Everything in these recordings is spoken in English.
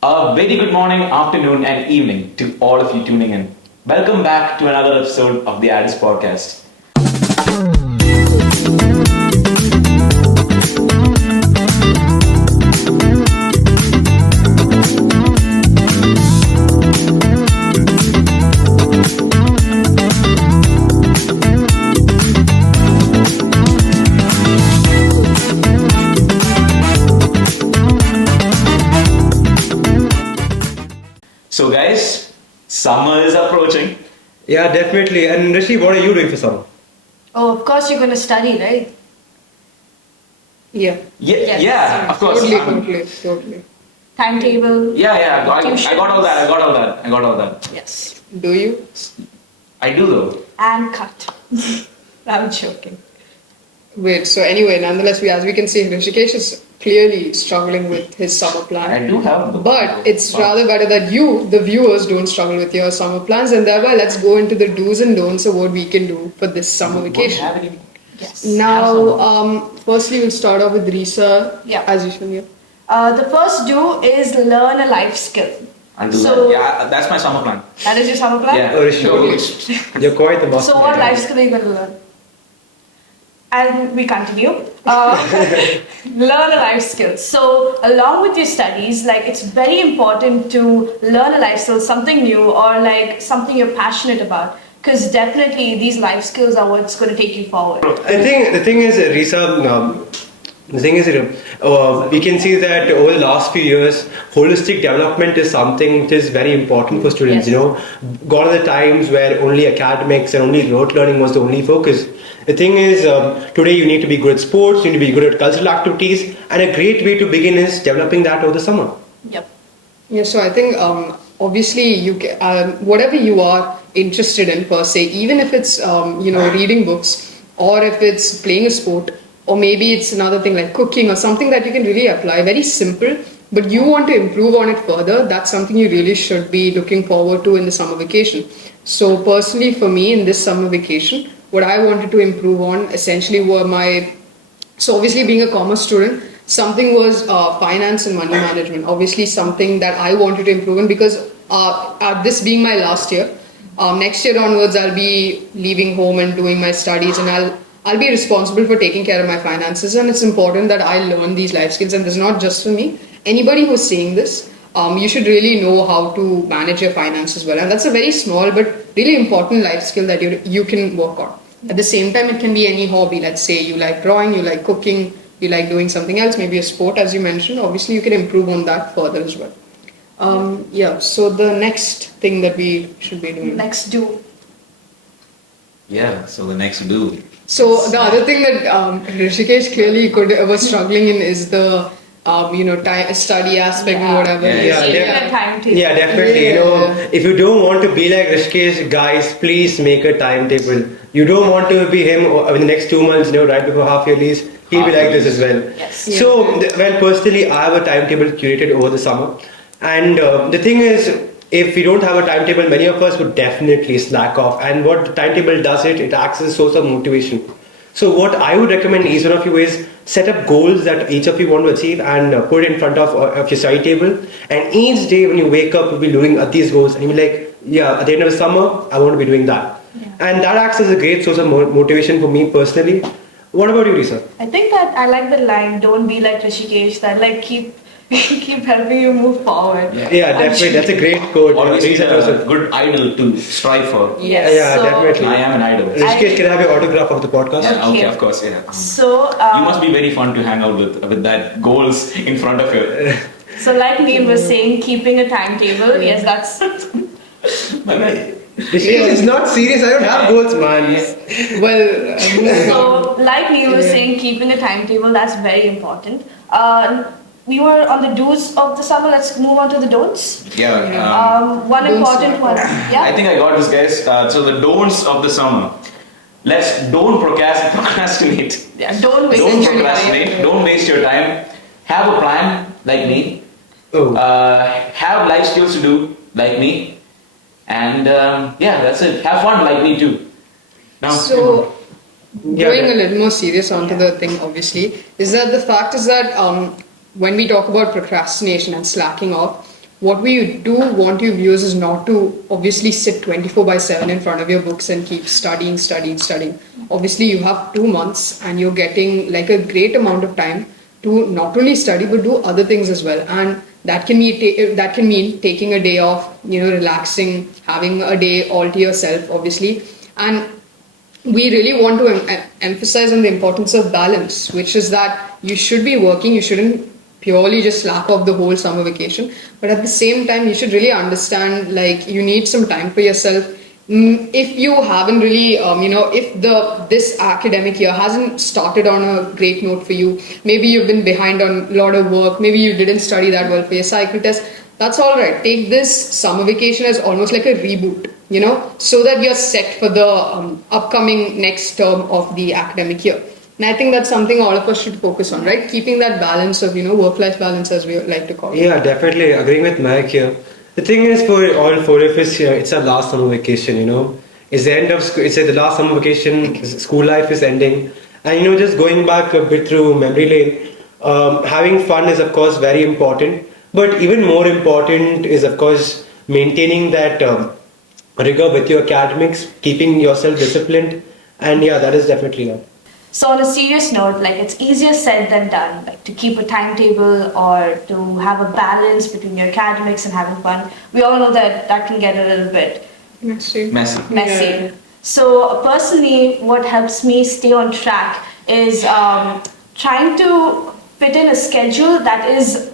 A very good morning, afternoon, and evening to all of you tuning in. Welcome back to another episode of the Addis Podcast. So, guys, summer is approaching. Yeah, definitely. And Rishi, what are you doing for summer? Oh, of course you're going to study, right? Yeah, Yeah, of course. totally. Timetable. Yeah, I Tuitions. got all that. Yes. Do you? I do though. And cut. I'm joking. Wait, so anyway, nonetheless, as we can see, Rishikesh is clearly struggling with his summer plan. I do have the But it's rather better that you, the viewers, don't struggle with your summer plans, and thereby let's go into the do's and don'ts of what we can do for this summer vacation. Yes. Now, firstly, we'll start off with Risa, Yeah. as usual. Yeah. The first do is learn a life skill. I'll do So- that. Yeah, that's my summer plan. That is your summer plan? Yeah. Oh, Rishi, you're quite the master. So what life skill are you going to learn? And we continue. Learn a life skill. So along with your studies, like it's very important to learn a life skill, something new or like something you're passionate about. Because definitely these life skills are what's going to take you forward. I think the thing is, Risa, we can see that over the last few years, holistic development is something which is very important for students. Yes. You know, gone are the times where only academics and only rote learning was the only focus. The thing is, today you need to be good at sports, you need to be good at cultural activities, and a great way to begin is developing that over the summer. Yep. Yeah, so I think obviously whatever you are interested in per se, even if it's reading books or if it's playing a sport or maybe it's another thing like cooking or something that you can really apply, very simple, but you want to improve on it further, that's something you really should be looking forward to in the summer vacation. So personally for me in this summer vacation, what I wanted to improve on essentially were so obviously being a commerce student, something was finance and money management. Obviously something that I wanted to improve in because this being my last year, next year onwards I'll be leaving home and doing my studies and I'll be responsible for taking care of my finances, and it's important that I learn these life skills, and this is not just for me. Anybody who's saying this, you should really know how to manage your finances well, and that's a very small but really important life skill that you can work on. At the same time, it can be any hobby. Let's say you like drawing, you like cooking, you like doing something else, maybe a sport as you mentioned. Obviously, you can improve on that further as well. So the next thing that we should be doing. Next do. Yeah, so the next do. So the other thing that Rishikesh clearly was struggling in is the time study aspect and whatever. Yeah, Keeping yeah. a timetable. Yeah, definitely. Yeah. You know, if you don't want to be like Rishikesh, guys, please make a timetable. You don't want to be him in the next 2 months, right before half yearlies. He'll be like this as well. Yes. Yeah. So, personally, I have a timetable curated over the summer. And the thing is, if we don't have a timetable, many of us would definitely slack off. And what the timetable does, it acts as a source of motivation. So what I would recommend each one of you is set up goals that each of you want to achieve and put it in front of your study table. And each day when you wake up, you'll be looking at these goals and you'll be like, yeah, at the end of the summer, I want to be doing that. Yeah. And that acts as a great source of motivation for me personally. What about you, Risa? I think that I like the line, don't be like Rishikesh, that like keep helping you move forward. Yeah, definitely. That's a great quote. Always Risa need knows a it. good idol to strive for. Yes. Yeah, so, definitely. I am an idol. Rishikesh, can I have your autograph of the podcast? Yeah, Okay. okay, of course, yeah. So, You must be very fun to hang out with that goals in front of you. so like Neil was saying, keeping a timetable, yes, that's Rishikesh is not serious. I don't have goals, man. Well, so like Neil was saying, keeping a timetable, that's very important. We were on the do's of the summer. Let's move on to the don'ts. Yeah. One Don'ts, important one. I Yeah. think I got this, guys. So the don'ts of the summer. Don't procrastinate. Yeah. Don't waste Don't your time. procrastinate. Don't waste your time. Have a plan like me. Oh. Have life skills to do like me. And that's it. Have fun like me too. Now, so Yeah, going that- a little more serious onto the thing, obviously, is that the fact is that when we talk about procrastination and slacking off, what we do want you viewers is not to obviously sit 24/7 in front of your books and keep studying. Obviously, you have 2 months and you're getting like a great amount of time to not only study but do other things as well. And that can mean taking a day off, relaxing, having a day all to yourself, obviously. And we really want to emphasize on the importance of balance, which is that you should be working, you shouldn't purely just slack off the whole summer vacation, but at the same time you should really understand like you need some time for yourself. If you haven't really if this academic year hasn't started on a great note for you, maybe you've been behind on a lot of work, maybe you didn't study that well for your cycle test, that's all right. Take this summer vacation as almost like a reboot, so that you're set for the upcoming next term of the academic year. And I think that's something all of us should focus on, right? Keeping that balance of, work-life balance, as we like to call it. Yeah, definitely agreeing with Mike here. The thing is, for all four of us here, it's our last summer vacation. It's the end of school. It's the last summer vacation. School life is ending, and just going back a bit through memory lane. Having fun is of course very important, but even more important is of course maintaining that rigor with your academics, keeping yourself disciplined, and yeah, that is definitely that. So on a serious note, like it's easier said than done, like to keep a timetable or to have a balance between your academics and having fun. We all know that can get a little bit Messy. Messy. messy. So personally, what helps me stay on track is trying to fit in a schedule that is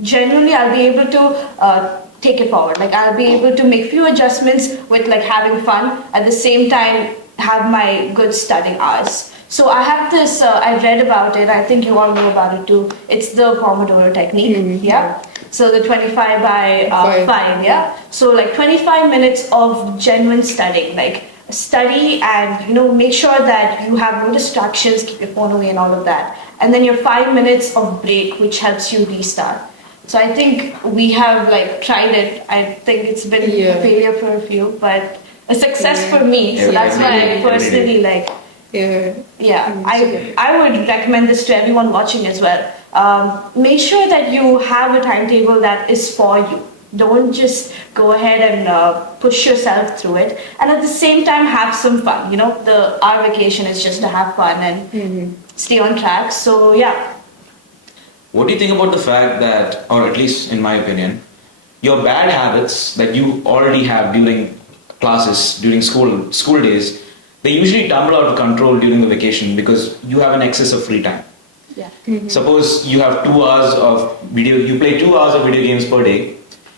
genuinely I'll be able to take it forward. Like I'll be able to make few adjustments with like having fun at the same time have my good studying hours. So I have this, I read about it, I think you all know about it too. It's the Pomodoro technique, yeah? So the 25 by 5, yeah? So like 25 minutes of genuine studying, like study and, make sure that you have no distractions, keep your phone away and all of that. And then your 5 minutes of break, which helps you restart. So I think we have like tried it. I think it's been a failure for a few, but a success for me. So that's why I personally like... I would recommend this to everyone watching as well. Make sure that you have a timetable that is for you. Don't just go ahead and push yourself through it. And at the same time, have some fun. Our vacation is just to have fun and stay on track. So yeah. What do you think about the fact that, or at least in my opinion, your bad habits that you already have during classes, during school days, they usually tumble out of control during the vacation because you have an excess of free time. Yeah. Suppose you have 2 hours of you play 2 hours of video games per day.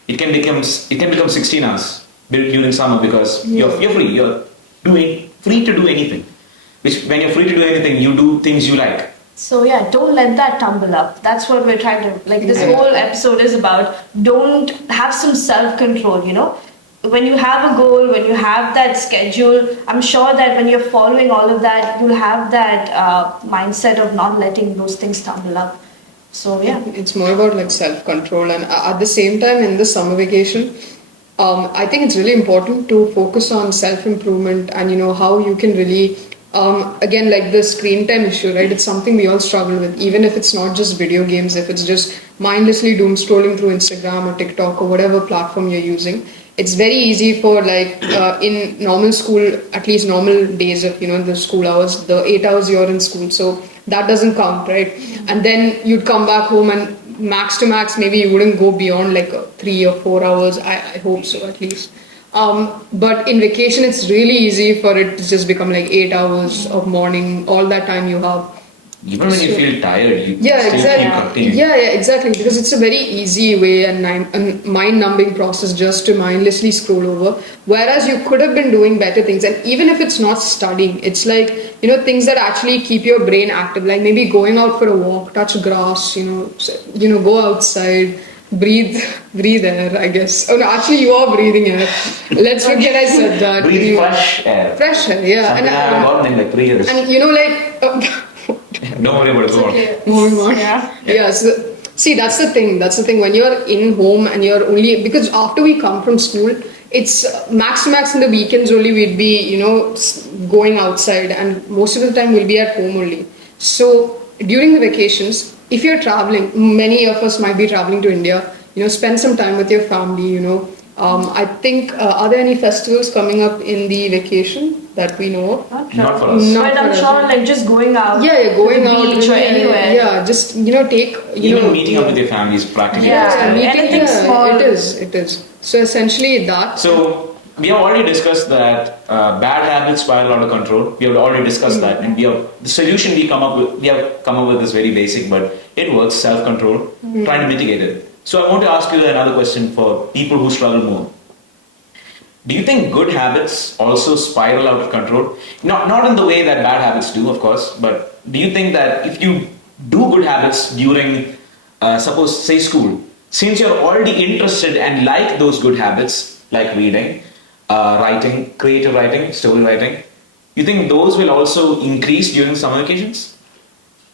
It can become 16 hours during summer because you're free. You're free to do anything. Which when you're free to do anything, you do things you like. So yeah, don't let that tumble up. That's what we're trying to, like this whole episode is about. Don't have some self-control, When you have a goal, when you have that schedule, I'm sure that when you're following all of that, you'll have that mindset of not letting those things tumble up. So yeah. It's more about like self-control, and at the same time in the summer vacation, I think it's really important to focus on self-improvement and how you can really again, like the screen time issue, right? It's something we all struggle with, even if it's not just video games, if it's just mindlessly doom scrolling through Instagram or TikTok or whatever platform you're using. It's very easy for like in normal school, at least normal days of the school hours, the 8 hours you're in school, so that doesn't count, right? And then you'd come back home and max to max, maybe you wouldn't go beyond like 3 or 4 hours. I hope so, at least. But in vacation, it's really easy for it to just become like 8 hours of morning, all that time you have. Even when you feel tired, you exactly. keep Yeah, exactly. Because it's a very easy way and mind-numbing process just to mindlessly scroll over. Whereas you could have been doing better things. And even if it's not studying, it's like, things that actually keep your brain active. Like maybe going out for a walk, touch grass, go outside. Breathe air, I guess. Oh no, actually you are breathing air. Let's forget I said that. Breathe fresh air. Fresh air, yeah. Something I haven't gotten in like 3 years. And don't worry about it. Moving on. Yeah. So, see, that's the thing. When you're in home and you're only, because after we come from school, it's max to max in the weekends only we'd be, going outside, and most of the time we'll be at home only. So during the vacations, if you're traveling, many of us might be traveling to India, spend some time with your family. I think, are there any festivals coming up in the vacation that we know of? Not for us. Not But I'm for us. sure, like, just going out. Yeah, going to the out beach or really, anywhere. Yeah, just take Even meeting up with your family is practically Yeah. impossible. meeting. Anything Yeah, small. it is. So essentially that. So we have already discussed that bad habits spiral out of control. We have already discussed that, and the solution we have come up with is very basic, but it works. Self-control, trying to mitigate it. So I want to ask you another question for people who struggle more. Do you think good habits also spiral out of control? Not in the way that bad habits do, of course, but do you think that if you do good habits during, suppose, say, school, since you're already interested and like those good habits, like reading, writing, creative writing, story writing, you think those will also increase during summer vacations?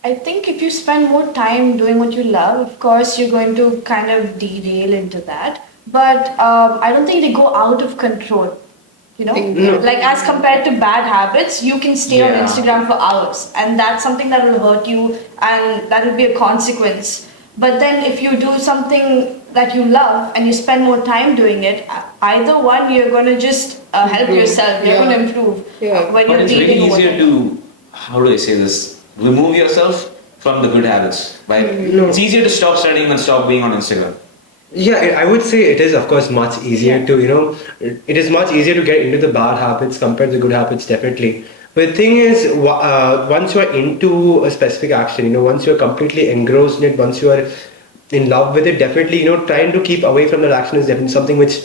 I think if you spend more time doing what you love, of course, you're going to kind of derail into that. But I don't think they go out of control. No. Like as compared to bad habits, you can stay on Yeah. Instagram for hours, and that's something that will hurt you, and that will be a consequence. But then, if you do something that you love and you spend more time doing it, either one, you're going to just help Improve. yourself. You're Yeah. going to improve Yeah. when But you're it's really reading. or easier whatever. to, how do I say this, remove yourself from the good habits, right? No. It's easier to stop studying than stop being on Instagram. Yeah, I would say it is, of course, much easier Yeah. to, it is much easier to get into the bad habits compared to the good habits, definitely. But the thing is, once you are into a specific action, once you are completely engrossed in it, once you are in love with it, definitely, trying to keep away from that action is definitely something which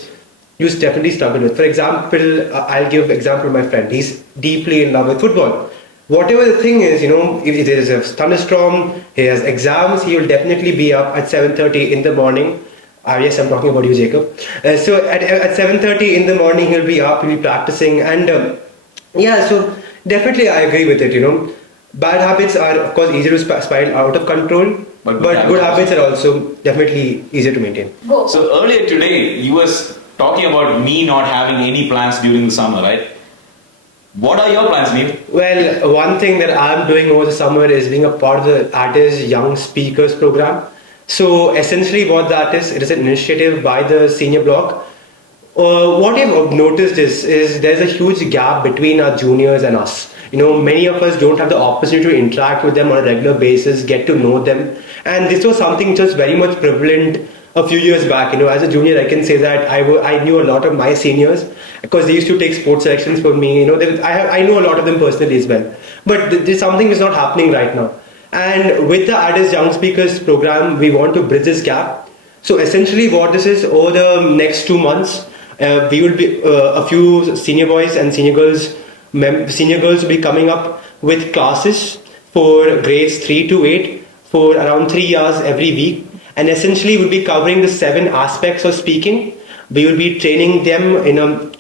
you definitely struggle with. For example, I'll give example of my friend. He's deeply in love with football. Whatever the thing is, if there is a thunderstorm, he has exams, he will definitely be up at 7:30 in the morning. Yes, I'm talking about you, Jacob. So at 7:30 in the morning, he'll be up, he'll be practicing, and yeah, so definitely I agree with it. Bad habits are, of course, easier to spiral out of control, But but good good habits habits are also definitely easier to maintain. Go. So earlier today, you was talking about me not having any plans during the summer, right? What are your plans, Neil? Well, one thing that I'm doing over the summer is being a part of the ATIS Young Speakers program. So essentially what that is, it is an initiative by the senior block. What I've noticed is there's a huge gap between our juniors and us. Many of us don't have the opportunity to interact with them on a regular basis, get to know them. And this was something which was very much prevalent a few years back. As a junior, I can say that I knew a lot of my seniors because they used to take sports selections for me. I know a lot of them personally as well. But there's something is not happening right now. And with the ATIS Young Speakers program, we want to bridge this gap. So essentially what this is, over the next 2 months, we will be a few senior boys and senior girls will be coming up with classes for grades 3 to 8 for around 3 hours every week. And essentially we'll be covering the 7 aspects of speaking. We will be training them in a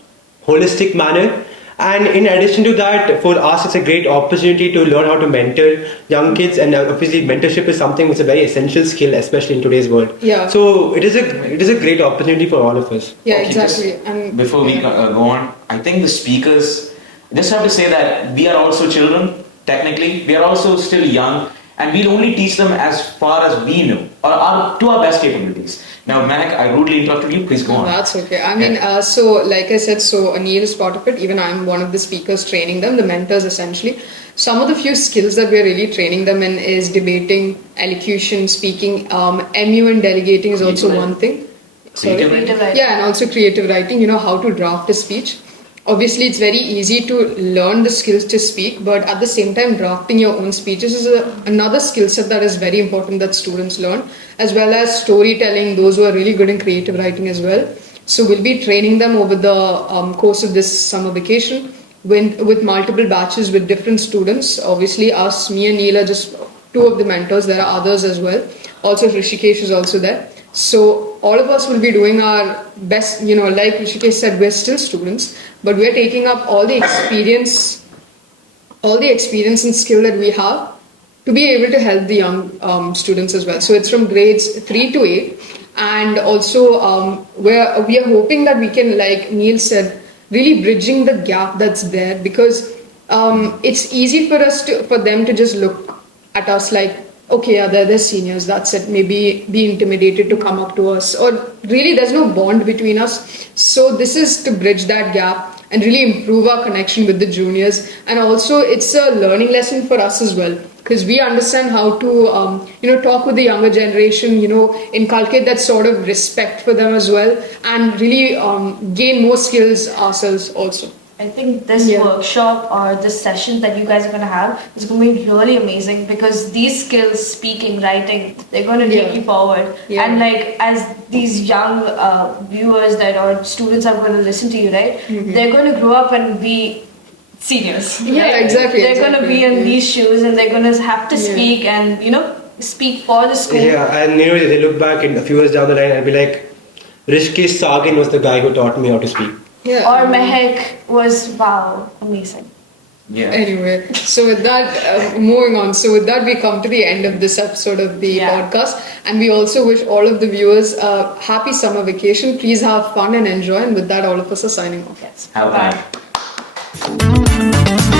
holistic manner. And in addition to that, for us, it's a great opportunity to learn how to mentor young kids. And obviously, mentorship is something which is a very essential skill, especially in today's world. Yeah. So it is a great opportunity for all of us. Yeah, Okay, exactly. just And before we go on, I think the speakers just have to say that we are also children, technically. We are also still young, and we'll only teach them as far as we know, or to our best capabilities. Now, Mac, I rudely interrupted you. Please go on. That's okay. I mean, so like I said, so Anil is part of it. Even I'm one of the speakers training them, the mentors essentially. Some of the few skills that we're really training them in is debating, elocution, speaking, MU and delegating is also one thing. Creative Creative writing. Yeah, and also creative writing, how to draft a speech. Obviously, it's very easy to learn the skills to speak, but at the same time, drafting your own speeches is another skill set that is very important that students learn, as well as storytelling, those who are really good in creative writing as well. So we'll be training them over the course of this summer vacation with multiple batches with different students. Obviously, us, me and Neil are just 2 of the mentors. There are others as well. Also, Rishikesh is also there. So all of us will be doing our best, like Rishikesh said, we're still students, but we're taking up all the experience and skill that we have to be able to help the young students as well. So it's from grades 3 to 8, and also we are hoping that we can, like Neil said, really bridging the gap that's there, because it's easy for them to just look at us like, okay, yeah, they're seniors, that's it. Maybe be intimidated to come up to us. Or really, there's no bond between us. So, this is to bridge that gap and really improve our connection with the juniors. And also, it's a learning lesson for us as well. Because we understand how to, talk with the younger generation, inculcate that sort of respect for them as well, and really gain more skills ourselves also. I think this Yeah. workshop or this session that you guys are going to have is going to be really amazing because these skills, speaking, writing, they're going to take Yeah. you forward. Yeah. And like as these young viewers that or students are going to listen to you, right? They're going to grow up and be seniors. Yeah, right? exactly, They're going to be in exactly, yeah. these shoes and they're going to have to Yeah. speak and speak for the school. Yeah, and they look back in a few years down the line and be like, Rishikesh Sagin was the guy who taught me how to speak. Yeah. Or Mehek was wow, amazing. Yeah. Anyway, so with that, moving on. So with that, we come to the end of this episode of the Yeah. podcast, and we also wish all of the viewers a happy summer vacation. Please have fun and enjoy. And with that, all of us are signing off. Yes. Have Bye. fun.